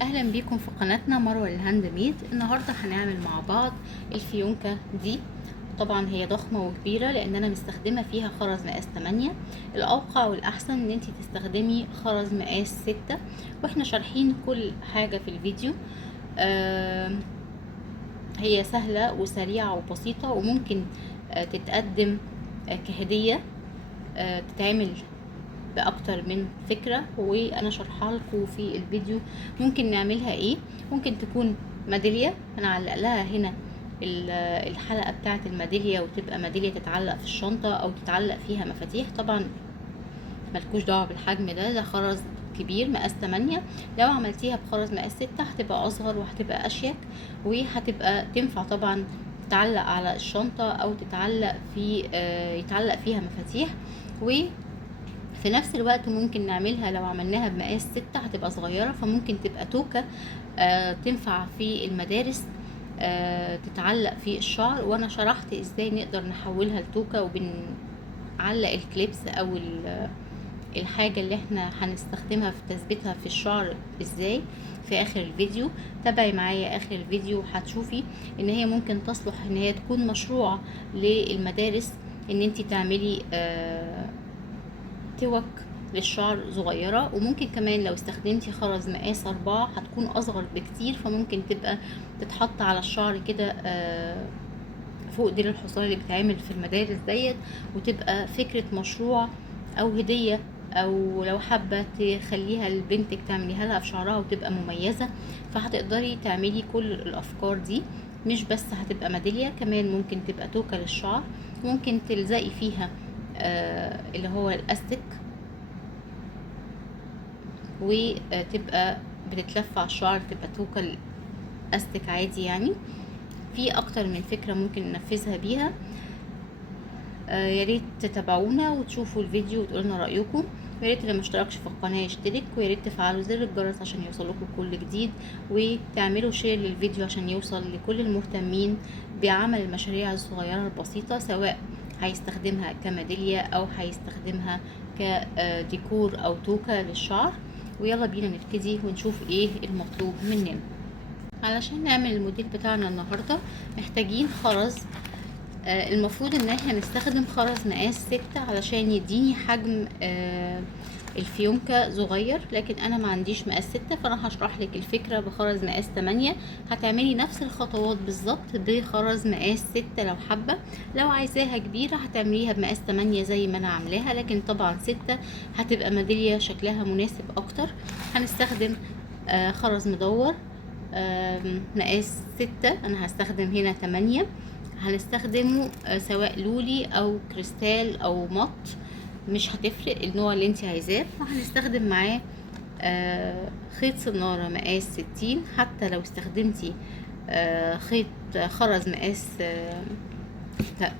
اهلا بيكم في قناتنا مروه الهاند ميد. النهارده هنعمل مع بعض الفيونكه دي. طبعا هي ضخمه وكبيره لان انا مستخدمه فيها خرز مقاس 8. الاوقع والاحسن ان انتي تستخدمي خرز مقاس 6، واحنا شارحين كل حاجه في الفيديو. هي سهله وسريعه وبسيطه، وممكن تتقدم كهديه، تتعمل باكتر من فكرة، وانا شرحها لكم في الفيديو. ممكن نعملها ايه؟ ممكن تكون ميدالية، هنعلق لها هنا الحلقة بتاعة الميدالية، وتبقى ميدالية تتعلق في الشنطة او تتعلق فيها مفاتيح. طبعا ملكوش دعوة بالحجم ده خرز كبير مقاس 8. لو عملتيها بخرز مقاس 6 هتبقى اصغر وهتبقى اشيك، وهتبقى تنفع طبعا تتعلق على الشنطة او تتعلق في يتعلق فيها مفاتيح. في نفس الوقت ممكن نعملها لو عملناها بمقاس 6 هتبقى صغيرة، فممكن تبقى توكة تنفع في المدارس، تتعلق في الشعر. وانا شرحت ازاي نقدر نحولها لتوكة، وبنعلق الكليبس او الحاجة اللي احنا هنستخدمها في تثبيتها في الشعر ازاي في اخر الفيديو. تابعي معايا اخر الفيديو وهتشوفي ان هي ممكن تصلح ان هي تكون مشروع للمدارس، ان انتي تعملي توك للشعر صغيرة. وممكن كمان لو استخدمتي خرز مقاس 4 هتكون اصغر بكتير، فممكن تبقى تتحط على الشعر كده فوق ديل الحصان اللي بتعمل في المدارس ديت، وتبقى فكرة مشروع او هدية، او لو حابة تخليها لبنتك تعمليها لها في شعرها وتبقى مميزة. فهتقدري تعملي كل الافكار دي. مش بس هتبقى ميدالية، كمان ممكن تبقى توكة للشعر، ممكن تلزقي فيها اللي هو الاستك، وتبقى بتتلف على الشعر، تبقى توكة استك عادي يعني. في اكتر من فكرة ممكن ننفذها بيها. يا ريت تتابعونا وتشوفوا الفيديو وتقولنا رأيكم. ويا ريت اللي مشتركش في القناة يشترك، ويا ريت تفعلوا زر الجرس عشان يوصلكم كل جديد، وتعملوا شير للفيديو عشان يوصل لكل المهتمين بعمل المشاريع الصغيرة البسيطة، سواء هيستخدمها كميدالية او هيستخدمها كديكور او توكة للشعر. ويلا بينا نبتدي ونشوف ايه المطلوب مننا. علشان نعمل الموديل بتاعنا النهاردة محتاجين خرز. المفروض ان احنا نستخدم خرز مقاس 6 علشان يديني حجم الفيونكة صغير، لكن انا ما عنديش مقاس 6، فانا هشرح لك الفكرة بخرز مقاس 8. هتعملي نفس الخطوات بالظبط بخرز مقاس 6 لو حابة. لو عايزاها كبيرة هتعمليها بمقاس 8 زي ما انا عاملاها، لكن طبعا 6 هتبقى ميدالية شكلها مناسب اكتر. هنستخدم خرز مدور مقاس 6. انا هستخدم هنا 8. هنستخدمه سواء لولي او كريستال او مط، مش هتفرق النوع اللي انت عايزاه. وهنستخدم معاه خيط سنارة مقاس 60. حتى لو استخدمتي خيط خرز مقاس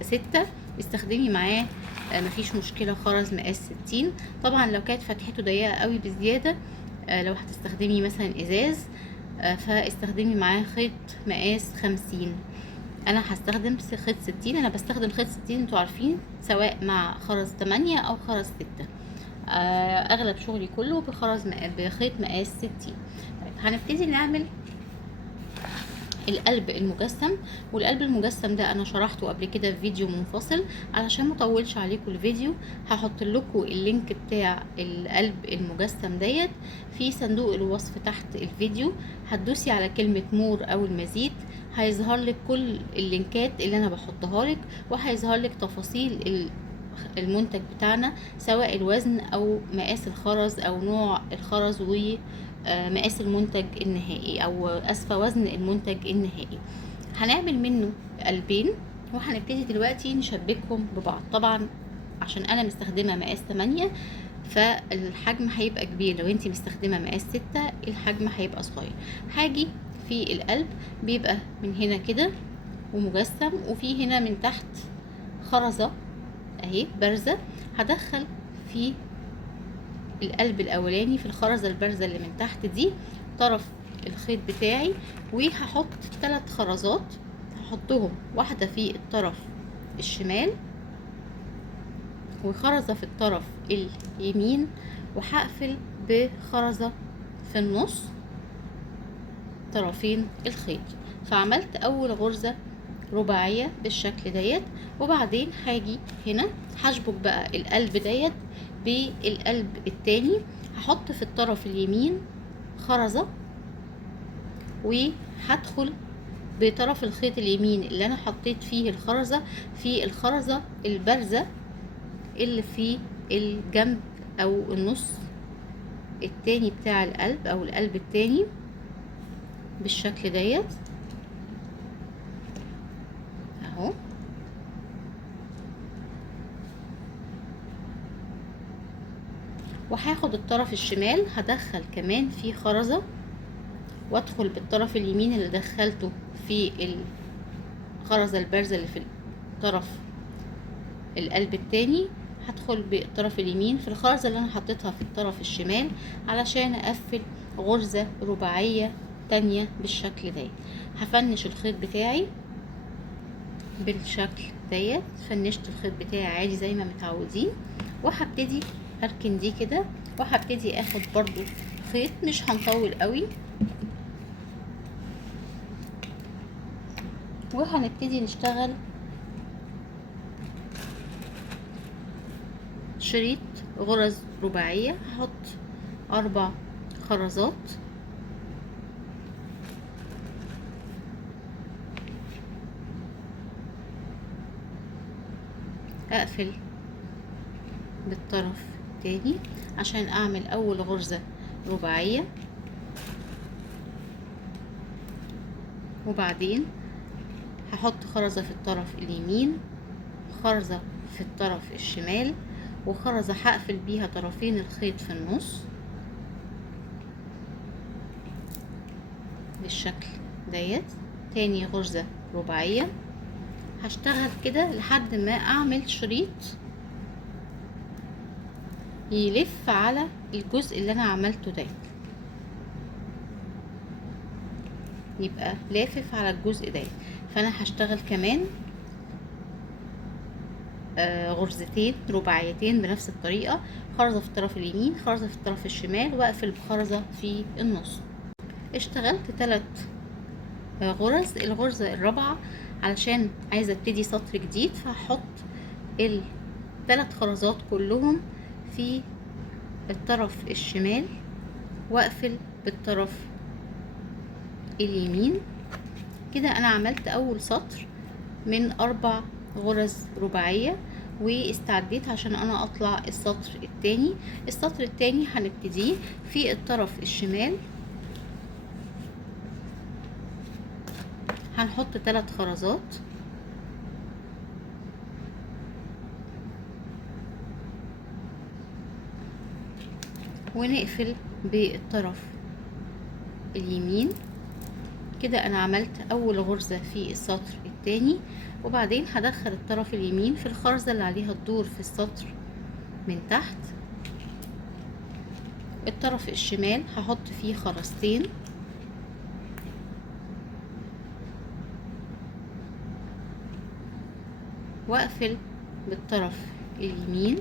6 استخدمي معاه، مفيش مشكلة، خرز مقاس 60. طبعا لو كانت فتحته ضيقة قوي بزيادة، لو هتستخدمي مثلا ازاز، فاستخدمي معاه خيط مقاس 50. انا هستخدم خيط 60. انا بستخدم خيط 60 انتوا عارفين، سواء مع خرز 8 او خرز 6. اغلب شغلي كله بخيط مقاس 60. طيب هنبتدي نعمل القلب المجسم. والقلب المجسم ده انا شرحته قبل كده في فيديو منفصل، علشان مطولش عليكم الفيديو هحط لكم اللينك بتاع القلب المجسم ديت في صندوق الوصف تحت الفيديو. هتدوسي على كلمة مور او المزيد، هيظهر لك كل اللينكات اللي انا بحطها لك، وهيظهر لك تفاصيل المنتج بتاعنا، سواء الوزن او مقاس الخرز او نوع الخرز ومقاس المنتج النهائي، او اسفة وزن المنتج النهائي. هنعمل منه قلبين، وهنبتدي دلوقتي نشبكهم ببعض. طبعا عشان انا مستخدمة مقاس 8 فالحجم هيبقى كبير، لو انتي مستخدمة مقاس 6 الحجم هيبقى صغير. هاجي في القلب بيبقى من هنا كده ومجسم، وفي هنا من تحت خرزة اهي بارزة. هدخل في القلب الاولاني في الخرزة البارزة اللي من تحت دي طرف الخيط بتاعي، وهحط 3 خرزات. هحطهم واحدة في الطرف الشمال، وخرزة في الطرف اليمين، وهقفل بخرزة في النص. طرفين الخيط. فعملت اول غرزة رباعية بالشكل ديت، وبعدين هاجي هنا هشبك بقى القلب ديت بالقلب التاني. هحط في الطرف اليمين خرزة، وهدخل بطرف الخيط اليمين اللي انا حطيت فيه الخرزة في الخرزة البارزة اللي في الجنب او النص التاني بتاع القلب او القلب التاني بالشكل ديت اهو. وهاخد الطرف الشمال هدخل كمان فيه خرزة، وادخل بالطرف اليمين اللي دخلته في الخرزة البارزة اللي في طرف القلب التاني، هدخل بالطرف اليمين في الخرزة اللي انا حطيتها في الطرف الشمال علشان اقفل غرزة رباعية تانية بالشكل ده. هفنش الخيط بتاعي بالشكل ديت، فنشت الخيط بتاعي عادي زي ما متعودين، وهبتدي اركن دي كده، وهبتدي اخد برضو خيط مش هنطول قوي، وهنبتدي نشتغل شريط غرز رباعية. هحط 4 خرزات، اقفل بالطرف التاني عشان اعمل اول غرزة رباعية، وبعدين هحط خرزة في الطرف اليمين، خرزة في الطرف الشمال، وخرزة هقفل بيها طرفين الخيط في النص بالشكل ديت. تاني غرزة رباعية. هشتغل كده لحد ما اعمل شريط يلف على الجزء اللي انا عملته ده، يبقى لافف على الجزء ده. فانا هشتغل كمان غرزتين رباعيتين بنفس الطريقة، خرزة في الطرف اليمين، خرزة في الطرف الشمال، واقفل بخرزة في النص. اشتغلت 3 غرز. الغرزة الرابعة علشان عايزة ابتدي سطر جديد، فهحط ال3 خرزات كلهم في الطرف الشمال، واقفل بالطرف اليمين. كده انا عملت اول سطر من 4 غرز رباعية، واستعديت عشان انا اطلع السطر التاني. السطر التاني هنبتديه في الطرف الشمال، هنحط 3 خرزات، ونقفل بالطرف اليمين. كده انا عملت اول غرزة في السطر التاني، وبعدين هدخل الطرف اليمين في الخرزة اللي عليها الدور في السطر من تحت. الطرف الشمال هحط فيه خرزتين، واقفل بالطرف اليمين.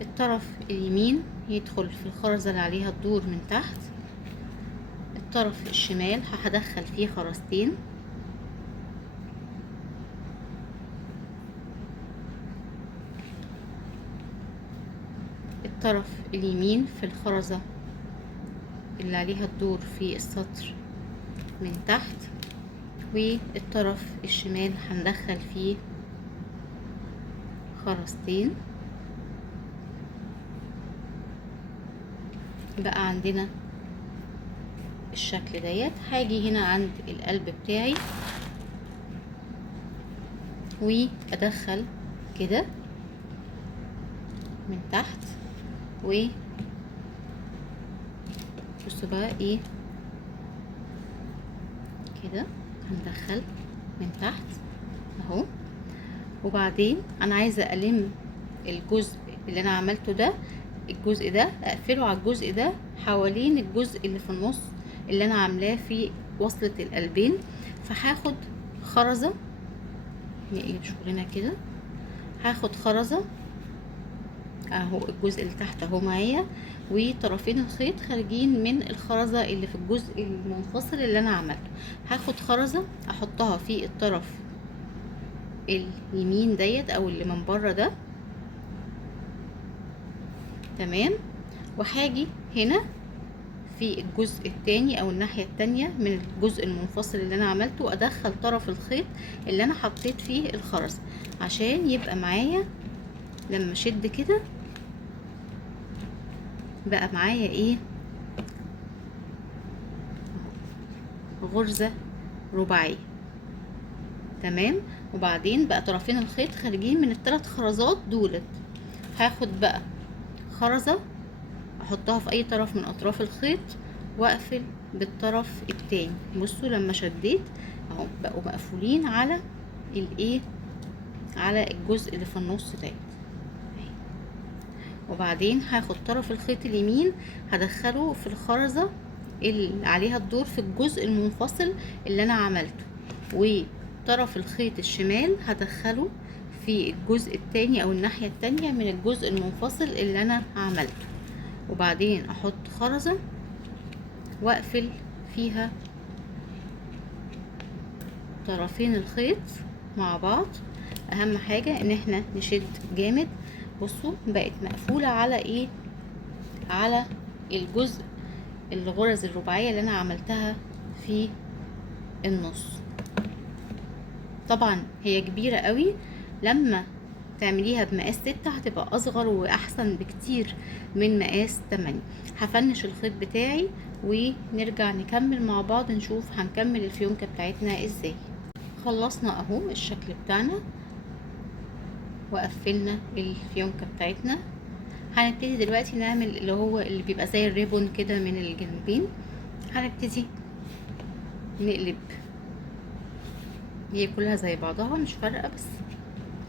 الطرف اليمين يدخل في الخرزة اللي عليها الدور من تحت. الطرف الشمال هدخل فيه خرزتين، الطرف اليمين في الخرزة اللي عليها الدور في السطر من تحت، والطرف الشمال هندخل فيه خرزتين. بقى عندنا الشكل ديت. هاجي هنا عند القلب بتاعي وادخل كده من تحت، و بصوا بقى ايه كده هندخل من تحت اهو. وبعدين انا عايزه الم الجزء اللي انا عملته ده، الجزء ده اقفله على الجزء ده حوالين الجزء اللي في النص اللي انا عاملاه في وصلة القلبين. فهاخد خرزة، نقلب شغلنا كده، هاخد خرزة اهو الجزء اللي تحت اهو معايا، وطرفين الخيط خارجين من الخرزة اللي في الجزء المنفصل اللي انا عملته. هاخد خرزة احطها في الطرف اليمين ديت او اللي من بره ده، تمام. وهاجي هنا في الجزء التاني او الناحية التانية من الجزء المنفصل اللي انا عملته، ادخل طرف الخيط اللي انا حطيت فيه الخرز عشان يبقى معايا لما اشد كده بقى معايا ايه، غرزة رباعية، تمام. وبعدين بقى طرفين الخيط خارجين من الثلاث خرزات دولت. هاخد بقى خرزة احطها في اي طرف من اطراف الخيط واقفل بالطرف التاني. بصوا لما شديت اهو بقوا مقفولين على الايه، على الجزء اللي في النص ده. وبعدين هاخد طرف الخيط اليمين هدخله في الخرزة اللي عليها الدور في الجزء المنفصل اللي انا عملته، وطرف الخيط الشمال هدخله في الجزء التاني او الناحية التانية من الجزء المنفصل اللي انا عملته. وبعدين احط خرزة واقفل فيها طرفين الخيط مع بعض. اهم حاجة ان احنا نشد جامد. بصوا بقت مقفولة على ايه، على الجزء الغرز الرباعية اللي انا عملتها في النص. طبعا هي كبيرة قوي، لما تعمليها بمقاس 6 هتبقى اصغر واحسن بكتير من مقاس 8. هفنش الخيط بتاعي ونرجع نكمل مع بعض، نشوف هنكمل الفيونكة بتاعتنا ازاي. خلصنا اهو الشكل بتاعنا وقفلنا الفيونكة بتاعتنا. هنبتدي دلوقتي نعمل اللي هو اللي بيبقى زي الريبون كده من الجنبين. هنبتدي نقلب، هي كلها زي بعضها مش فارقة بس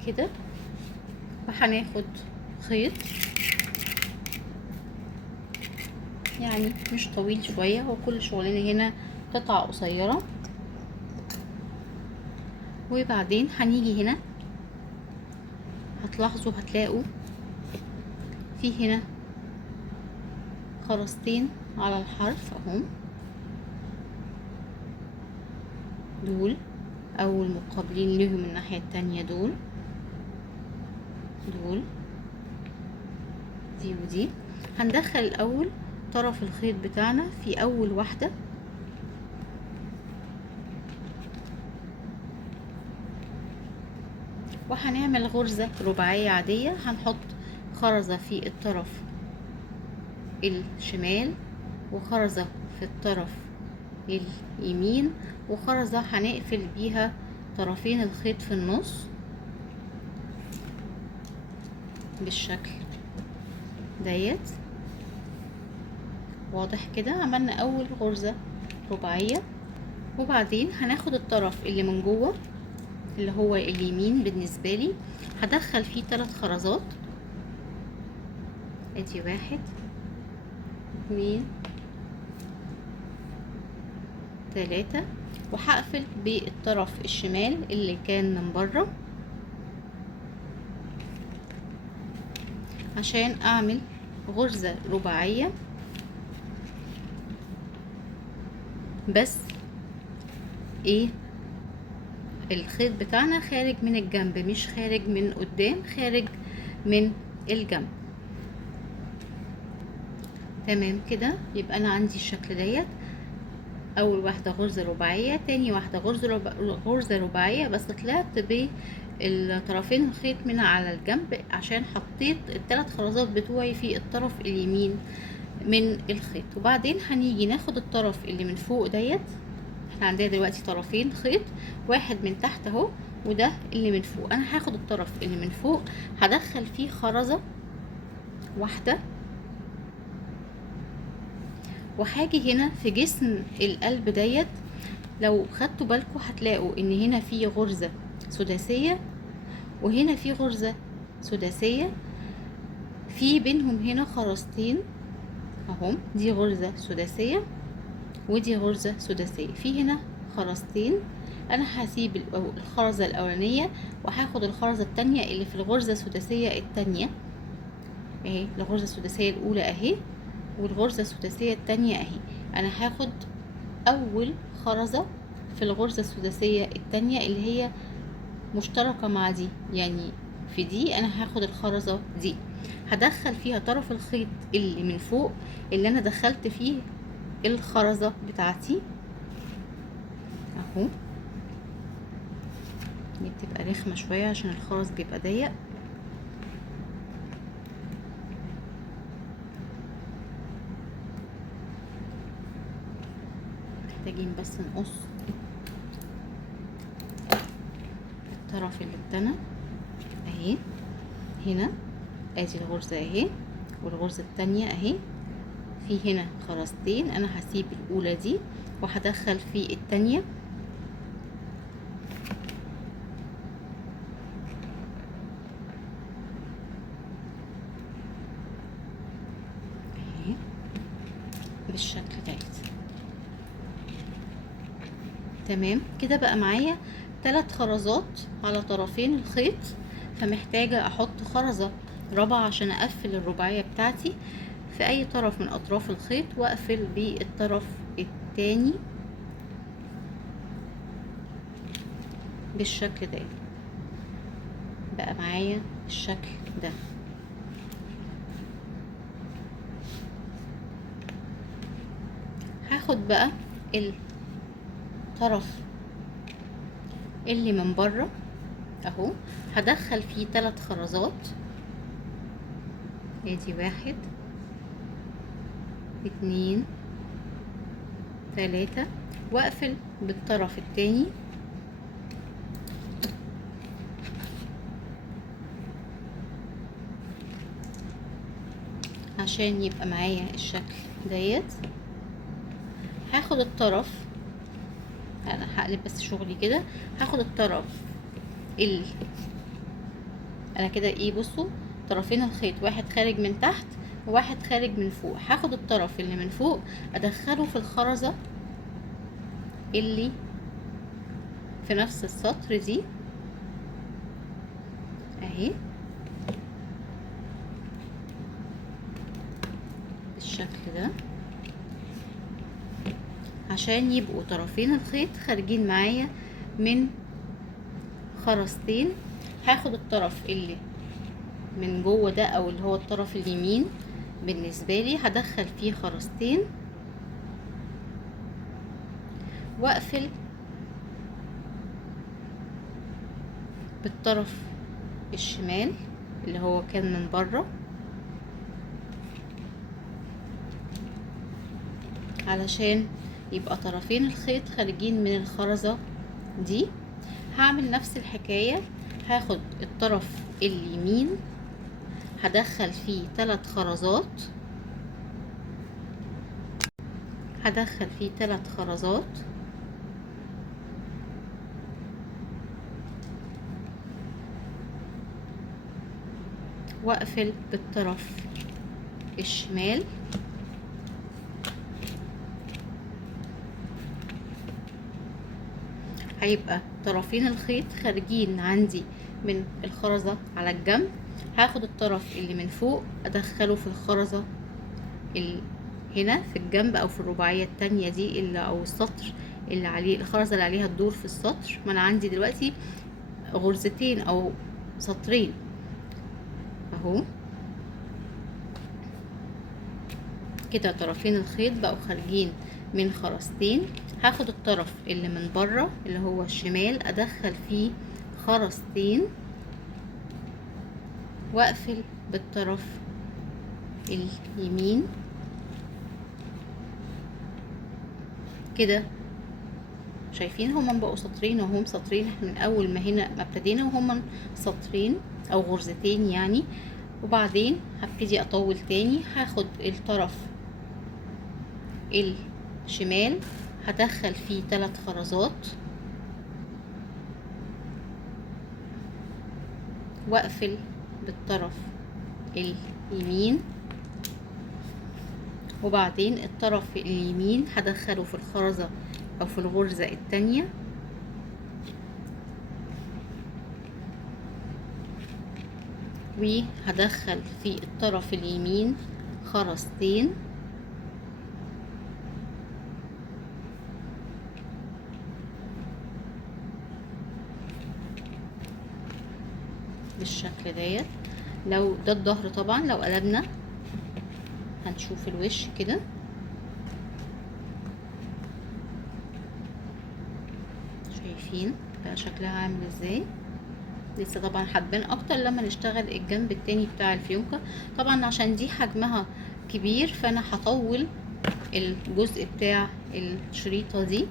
كده. وهناخد خيط يعني مش طويل شوية، هو كل شغلنا هنا قطعة قصيرة. وبعدين هنيجي هنا هتلاحظوا هتلاقوا في هنا خرزتين على الحرف اهو، دول او المقابلين ليهم الناحية التانية، دول دي ودي. هندخل الاول طرف الخيط بتاعنا في اول واحدة، وهنعمل غرزة رباعية عادية. هنحط خرزة في الطرف الشمال وخرزة في الطرف اليمين وخرزة هنقفل بيها طرفين الخيط في النص بالشكل ديت. واضح كده؟ عملنا اول غرزة رباعية. وبعدين هناخد الطرف اللي من جوه اللي هو اليمين بالنسبة لي، هدخل فيه 3 خرزات، ادي 1 2 3، وهقفل بالطرف الشمال اللي كان من بره عشان اعمل غرزة رباعية بس ايه، الخيط بتاعنا خارج من الجنب مش خارج من قدام، خارج من الجنب. تمام كده؟ يبقى انا عندي الشكل ديت، اول واحدة غرزة رباعية، تاني واحدة غرزة رباعية بس طلعت بالطرفين الخيط من على الجنب عشان حطيت ال3 خرزات بتوعي في الطرف اليمين من الخيط. وبعدين هنيجي ناخد الطرف اللي من فوق ديت، احنا عندنا دلوقتي طرفين خيط، واحد من تحت اهو وده اللي من فوق. انا هاخد الطرف اللي من فوق هدخل فيه خرزة واحدة، وهاجي هنا في جسم القلب ديت. لو خدتوا بالكم هتلاقوا ان هنا في غرزة سداسية وهنا في غرزة سداسية، في بينهم هنا خرزتين اهم، دي غرزة سداسية ودي غرزة سداسية، في هنا خرزتين. انا هسيب الخرزة الاولانية وهاخد الخرزة التانية اللي في الغرزة السداسية التانية اهي الغرزة السداسية الاولى اهي، والغرزة السداسية التانية اهي. انا هاخد اول خرزة في الغرزة السداسية التانية اللي هي مشتركة مع دي، يعني في دي انا هاخد الخرزة دي، هدخل فيها طرف الخيط اللي من فوق اللي انا دخلت فيه الخرزة بتاعتي اهو. دي بتبقى رخمة شوية عشان الخرز بيبقى ضيق. محتاجين بس نقص الطرف اللي اتنى اهي. هنا ادي الغرزة اهي، والغرزة التانية اهي، في هنا خرزتين، انا هسيب الاولى دي وهدخل في التانية اهي بالشكل ده. تمام كده بقى معايا 3 خرزات على طرفين الخيط، فمحتاجة احط خرزة رابعة عشان اقفل الرباعية بتاعتي في اي طرف من اطراف الخيط، واقفل بالطرف التاني بالشكل ده. بقى معايا الشكل ده. هاخد بقى الطرف اللي من بره اهو، هدخل فيه 3 خرزات، ادي 1 2 3، واقفل بالطرف التاني عشان يبقى معايا الشكل ديت. هاخد الطرف، انا هقلب بس شغلي كده، هاخد الطرف انا كده ايه، بصوا طرفين الخيط واحد خارج من تحت وواحد خارج من فوق، هاخد الطرف اللي من فوق ادخله في الخرزة اللي في نفس السطر دي اهي بالشكل ده، عشان يبقوا طرفين الخيط خارجين معايا من خرزتين. هاخد الطرف اللي من جوه ده او اللي هو الطرف اليمين بالنسبة لي، هدخل فيه خرزتين واقفل بالطرف الشمال اللي هو كان من بره علشان يبقى طرفين الخيط خارجين من الخرزة دي. هعمل نفس الحكاية، هاخد الطرف اليمين هدخل فيه 3 خرزات، هدخل فيه 3 خرزات واقفل بالطرف الشمال هيبقى طرفين الخيط خارجين عندي من الخرزة على الجنب. هاخد الطرف اللي من فوق ادخله في الخرزة اللي هنا في الجنب او في الرباعية التانية دي اللي او السطر اللي عليه الخرزة اللي عليها الدور في السطر. ما انا عندي دلوقتي غرزتين او سطرين اهو كده، طرفين الخيط بقوا خارجين من خرزتين. هاخد الطرف اللي من بره اللي هو الشمال ادخل فيه خرزتين واقفل بالطرف اليمين كده. شايفين هما بقوا سطرين وهم سطرين من اول ما هنا ما ابتدينا وهما سطرين او غرزتين يعني. وبعدين هبتدي اطول تاني، هاخد الطرف الشمال هدخل فيه 3 خرزات واقفل بالطرف اليمين، وبعدين الطرف اليمين هدخله في الخرزة او في الغرزة التانية وهدخل في الطرف اليمين خرزتين بالشكل ديت. لو ده الظهر طبعا، لو قلبنا هنشوف الوش كده. شايفين بقى شكلها عامل ازاي؟ لسه طبعا هتبان اكتر لما نشتغل الجنب التاني بتاع الفيونكة. طبعا عشان دي حجمها كبير فانا هطول الجزء بتاع الشريطة دي،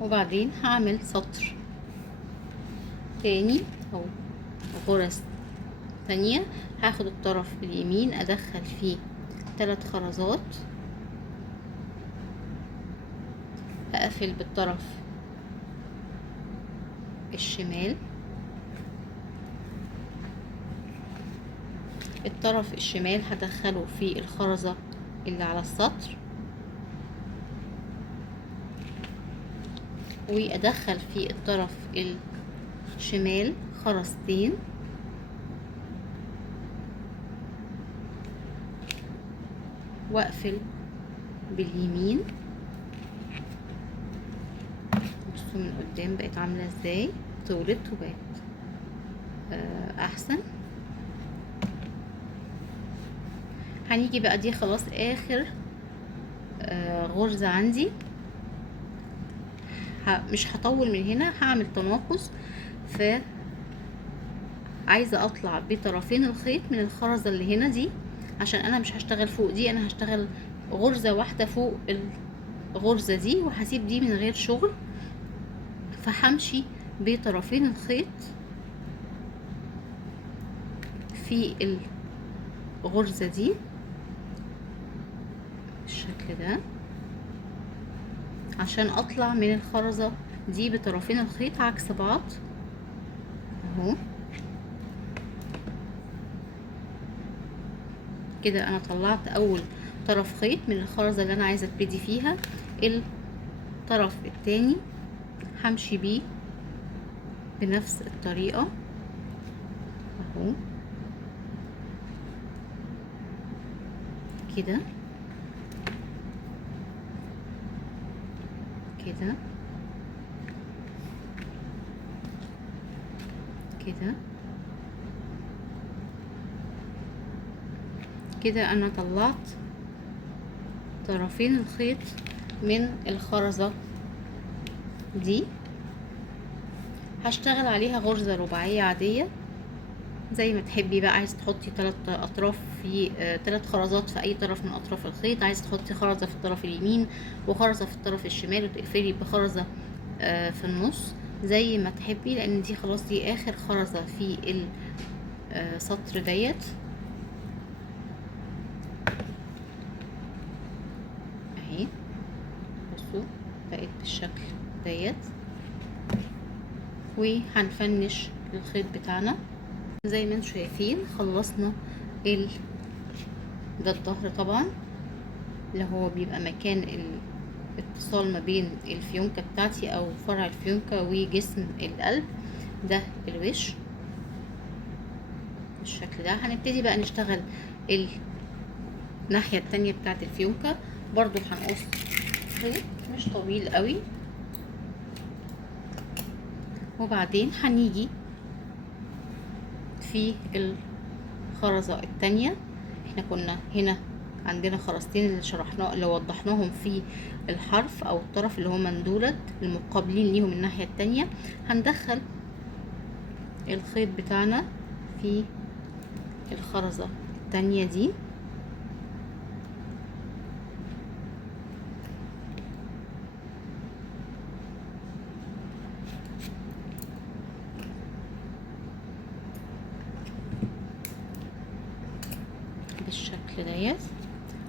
وبعدين هعمل سطر تاني او غرز تانية. هاخد الطرف اليمين ادخل فيه 3 خرزات، هقفل بالطرف الشمال. الطرف الشمال هدخله في الخرزة اللي على السطر، وادخل في الطرف الشمال خرزتين، واقفل باليمين. بصوا من قدام بقت عامله ازاي، طولت وبقت احسن. هنيجي بقى دي خلاص اخر غرزه عندي. مش هطول من هنا، هعمل تناقص. ف عايزه اطلع بطرفين الخيط من الخرزه اللي هنا دي، عشان انا مش هشتغل فوق دي، انا هشتغل غرزه واحده فوق الغرزه دي وهسيب دي من غير شغل. فهمشي بطرفين الخيط في الغرزه دي بالشكل ده، عشان اطلع من الخرزه دي بطرفين الخيط عكس بعض اهو كده. انا طلعت اول طرف خيط من الخرزه اللي انا عايزه ابتدي فيها. الطرف التاني همشي بيه بنفس الطريقه اهو كده كده كده كده. انا طلعت طرفين الخيط من الخرزة دي. هشتغل عليها غرزة رباعية عادية زي ما تحبي بقى. عايز تحطي 3 اطراف في 3 خرزات في اي طرف من اطراف الخيط، عايز تحطي خرزة في الطرف اليمين وخرزة في الطرف الشمال وتقفلي بخرزة في النص زي ما تحبي، لان دي خلاص دي اخر خرزة في السطر ديت اهي. بصوا بقت بالشكل ديت، وهنفنش الخيط بتاعنا زي ما انتم شايفين. خلصنا ده الظهر طبعا اللي هو بيبقى مكان الاتصال ما بين الفيونكة بتاعتي او فرع الفيونكة وجسم القلب. ده الوش بالشكل ده. هنبتدي بقى نشتغل الناحية التانية بتاعت الفيونكة. برضو هنقص خيط مش طويل قوي، وبعدين هنيجي في الخرزة التانية. احنا كنا هنا عندنا خرزتين اللي شرحناه اللي وضحناهم في الحرف او الطرف اللي هما دولت المقابلين ليهم الناحية التانية. هندخل الخيط بتاعنا في الخرزة التانية دي بالشكل ديت،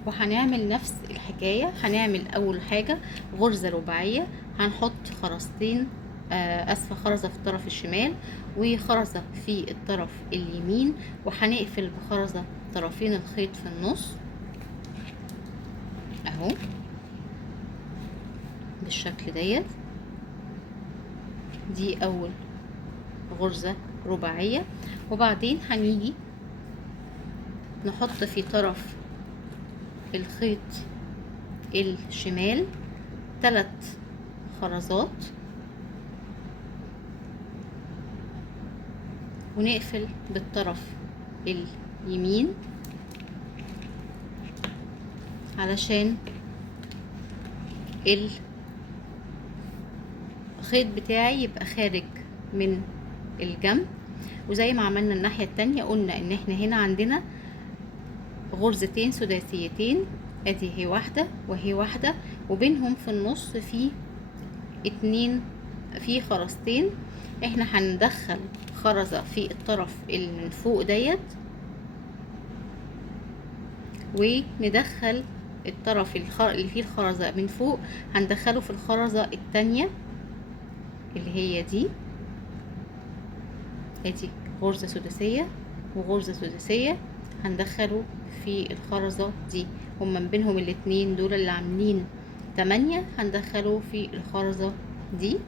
وهنعمل نفس الحكاية. هنعمل اول حاجة غرزة رباعية، هنحط خرزتين اسفة، خرزة في الطرف الشمال وخرزة في الطرف اليمين، وهنقفل بخرزة طرفين الخيط في النص اهو بالشكل ديت. دي اول غرزة رباعية، وبعدين هنيجي نحط في طرف الخيط الشمال 3 خرزات ونقفل بالطرف اليمين علشان الخيط بتاعي يبقى خارج من الجنب. وزي ما عملنا الناحية التانية قلنا ان احنا هنا عندنا غرزتين سداسيتين، ادي هي واحدة وهي واحدة، وبينهم في النص في 2 في خرزتين. احنا هندخل خرزة في الطرف اللي من فوق ديت، وندخل الطرف اللي فيه الخرزة من فوق هندخله في الخرزة التانية اللي هي دي. ادي غرزة سداسية وغرزة سداسية، هندخله في الخرزة دي، هما بينهم الاتنين دول اللي عاملين 8 هندخله في الخرزة دي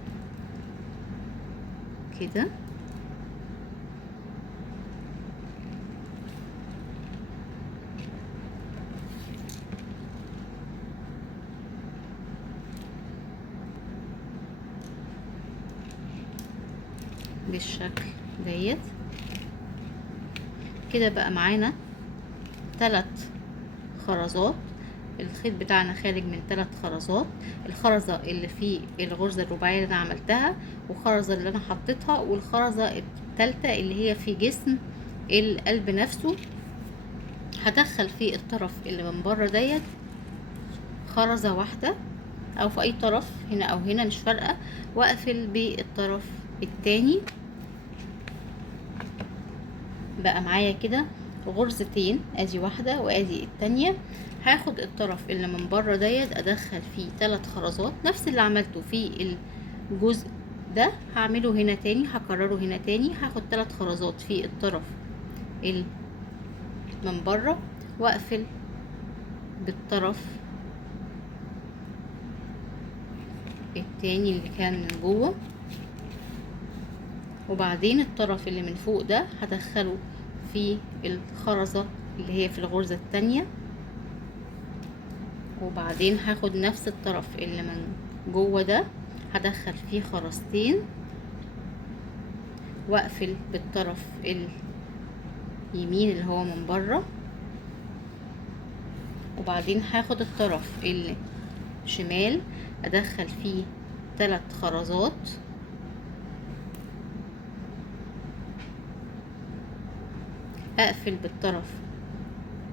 كده. بالشكل ديت كده بقى معانا 3 خرزات. الخيط بتاعنا خارج من 3 خرزات، الخرزة اللي في الغرزة الرباعية اللي انا عملتها، والخرزة اللي انا حطيتها، والخرزة الثالثة اللي هي في جسم القلب نفسه. هدخل في الطرف اللي من بره ديت خرزة واحدة او في اي طرف هنا او هنا مش فارقة، واقفل بالطرف التاني. بقى معايا كده غرزتين، ادي واحدة وادي التانية. هاخد الطرف اللي من بره ديت ادخل فيه 3 خرزات، نفس اللي عملته في الجزء ده هعمله هنا تاني، هكرره هنا تاني. هاخد 3 خرزات في الطرف اللي من بره واقفل بالطرف التاني اللي كان من جوه، وبعدين الطرف اللي من فوق ده هدخله في الخرزة اللي هي في الغرزة التانية، وبعدين هاخد نفس الطرف اللي من جوه ده هدخل فيه خرزتين واقفل بالطرف اليمين اللي هو من بره، وبعدين هاخد الطرف اللي شمال ادخل فيه 3 خرزات اقفل بالطرف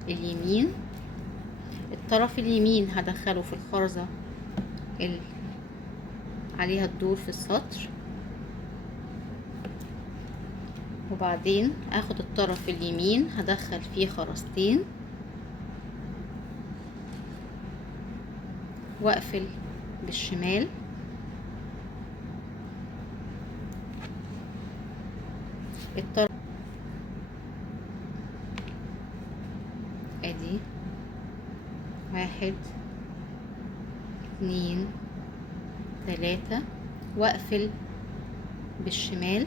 اليمين. الطرف اليمين هدخله في الخرزة اللي عليها الدور في السطر، وبعدين اخد الطرف اليمين هدخل فيه خرزتين واقفل بالشمال. الطرف ادي 1 2 3 واقفل بالشمال.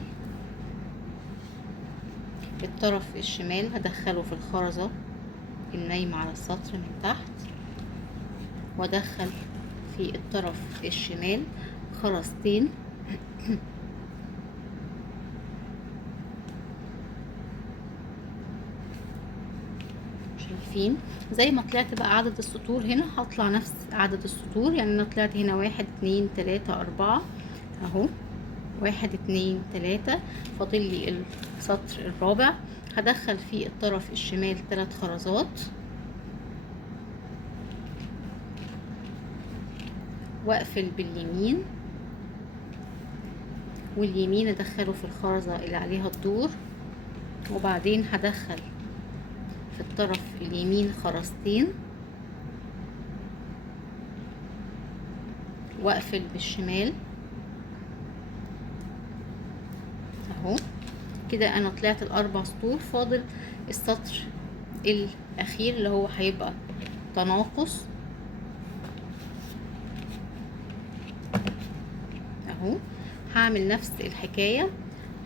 الطرف الشمال هدخله في الخرزة النايمة على السطر من تحت، وادخل في الطرف الشمال خرزتين شايفين زي ما طلعت بقى عدد السطور هنا هطلع نفس عدد السطور. يعني انا طلعت هنا 1 2 3 4 اهو، 1 2 3 فاضل لي السطر الرابع. هدخل في الطرف الشمال 3 خرزات واقفل باليمين، واليمين ادخله في الخرزة اللي عليها الدور، وبعدين هدخل في الطرف اليمين خرزتين واقفل بالشمال اهو. كده انا طلعت ال4 سطور. فاضل السطر الاخير اللي هو هيبقى تناقص اهو. هعمل نفس الحكاية،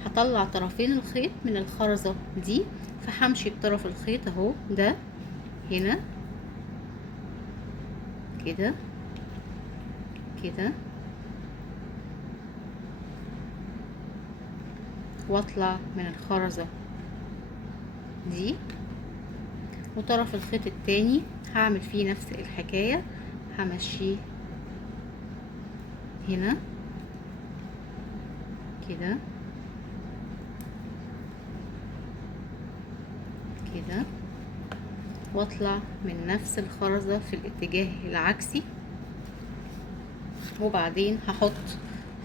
هطلع طرفين الخيط من الخرزة دي، فهمشي بطرف الخيط اهو ده هنا كده كده، واطلع من الخرزة دي، وطرف الخيط التاني هعمل فيه نفس الحكاية، همشيه هنا كده كده، واطلع من نفس الخرزة في الاتجاه العكسي، وبعدين هحط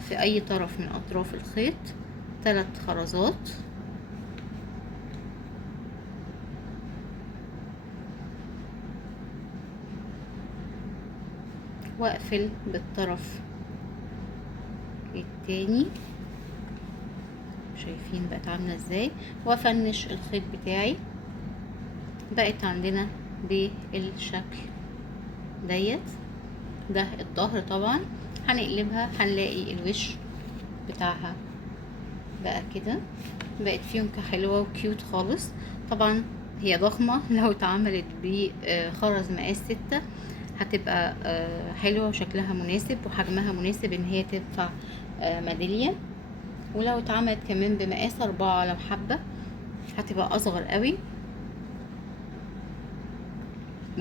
في اي طرف من اطراف الخيط 3 خرزات، واقفل بالطرف التاني، شايفين بقت عاملة ازاي، وافنش الخيط بتاعي. بقت عندنا بالشكل ديت، ده الظهر. طبعا هنقلبها هنلاقي الوش بتاعها بقى كده، بقت فيونكة حلوة وكيوت خالص. طبعا هي ضخمة لو اتعملت بخرز مقاس 6 هتبقى حلوة وشكلها مناسب وحجمها مناسب ان هي تنفع ميدالية، ولو اتعملت كمان بمقاس 4 لو حابة هتبقى اصغر قوي.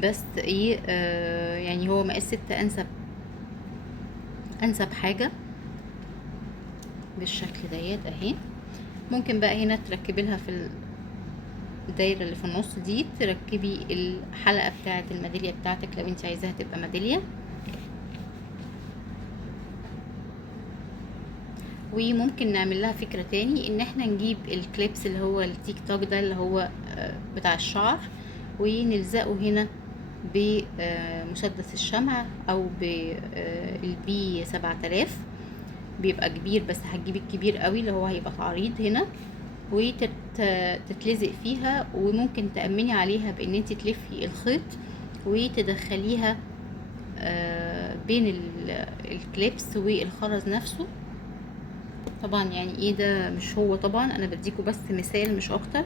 بس ايه يعني هو مقاس 6 انسب حاجة بالشكل ديت اهي. ممكن بقى هنا تركبي لها في الدايرة اللي في النص دي، تركبي الحلقة بتاعة الميدالية بتاعتك لو انت عايزاها تبقى ميدالية. وممكن نعمل لها فكرة تاني، ان احنا نجيب الكليبس اللي هو التيك توك ده اللي هو بتاع الشعر، ونلزقه هنا بمسدس الشمع او بالبي 7000، بيبقى كبير بس هتجيبي الكبير قوي اللي هو هيبقى عريض هنا، وتتلزق فيها. وممكن تأمني عليها بان انت تلفي الخيط وتدخليها بين الكليبس والخرز نفسه. طبعا يعني ايه ده مش هو، طبعا انا بديكوا بس مثال مش اكتر.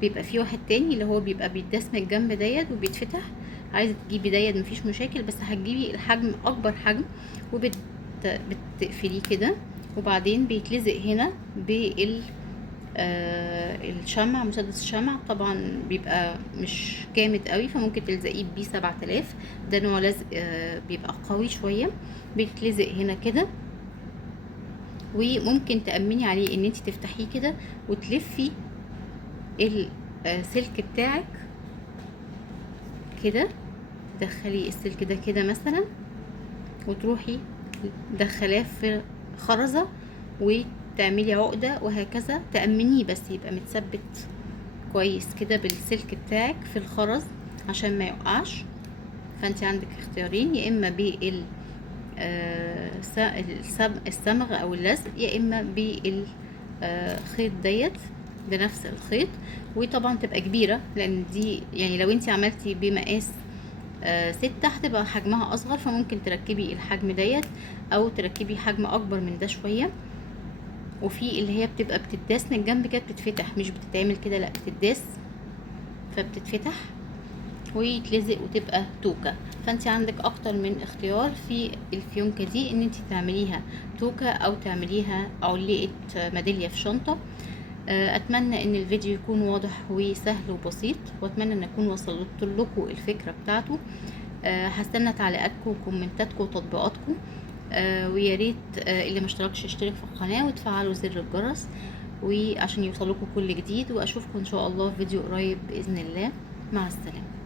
بيبقى في واحد تاني اللي هو بيبقى بيتداس من الجنب ديت وبيتفتح، عايزه تجيبي ديت مفيش مشاكل، بس هتجيبي الحجم اكبر حجم بتقفليه كده، وبعدين بيتلزق هنا بال الشمع، مسدس الشمع. طبعا بيبقى مش جامد قوي، فممكن تلزقيه بيه 7000، ده نوع لزق بيبقى قوي شويه، بيتلزق هنا كده. وممكن تأمني عليه ان انت تفتحيه كده وتلفي السلك بتاعك كده، تدخلي السلك ده كده مثلا وتروحي دخلاه في خرزة وتعملي عقدة، وهكذا تأمنيه بس يبقى متثبت كويس كده بالسلك بتاعك في الخرز عشان ما يقعش. فانت عندك اختيارين، يا اما بال الصمغ او اللزق، يا اما بالخيط ديت بنفس الخيط. وطبعا تبقى كبيرة، لان دي يعني لو انت عملتي بمقاس 6 هتبقى حجمها اصغر، فممكن تركبي الحجم ديت او تركبي حجم اكبر من ده شوية. وفي اللي هي بتبقى بتداس من الجنب كده بتتفتح، مش بتتعمل كده، لا بتداس فبتتفتح ويتلزق وتبقى توكة. فانت عندك اكتر من اختيار في الفيونكة دي، ان انت تعمليها توكة او تعمليها علقة ميدالية في شنطة. اتمنى ان الفيديو يكون واضح وسهل وبسيط، واتمنى ان اكون وصلت لكم الفكرة بتاعته. هستنى تعليقاتكم وكومنتاتكم وتطبيقاتكم. ويا ريت اللي ما اشتركش يشترك في القناة وتفعلوا زر الجرس وعشان يوصلكم كل جديد. واشوفكم ان شاء الله في فيديو قريب باذن الله. مع السلامة.